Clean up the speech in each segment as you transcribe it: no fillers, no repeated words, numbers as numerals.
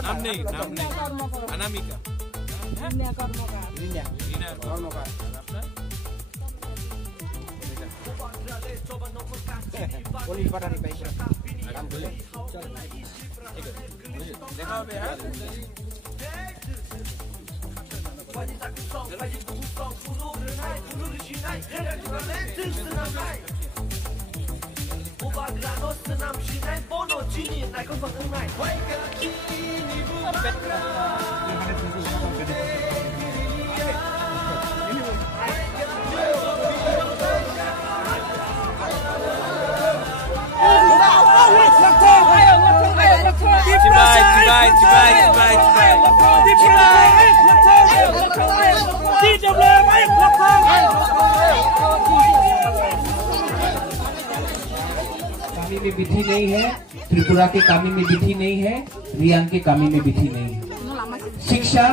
नाम नहीं अनामिका कामी में बिथी नहीं है, त्रिपुरा के कामी में बिथी नहीं है, रियांग के कामी में बिथी नहीं है। शिक्षा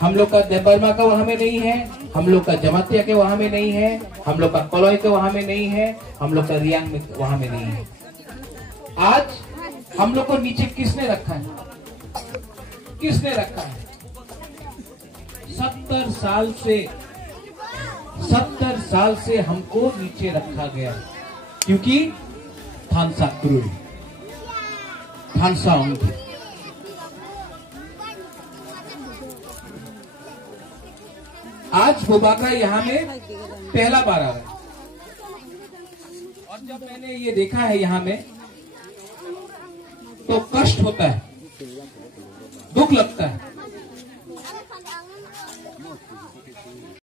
हम लोग का देबर्मा का वहां में नहीं है, हम लोग का जमातिया के वहां में नहीं है, हम लोग का कलोई के वहां में नहीं है, हम लोग का रियांग में वहां में नहीं है। आज हम लोग को नीचे किसने रखा है? किसने रखा है? 70 साल से हमको नीचे रखा गया, क्योंकि थानसा क्रूरी, थानसा उनकी। आज बोबाका यहाँ में पहला बार आ रहा है, और जब मैंने ये देखा है यहाँ में तो कष्ट होता है, दुख लगता है।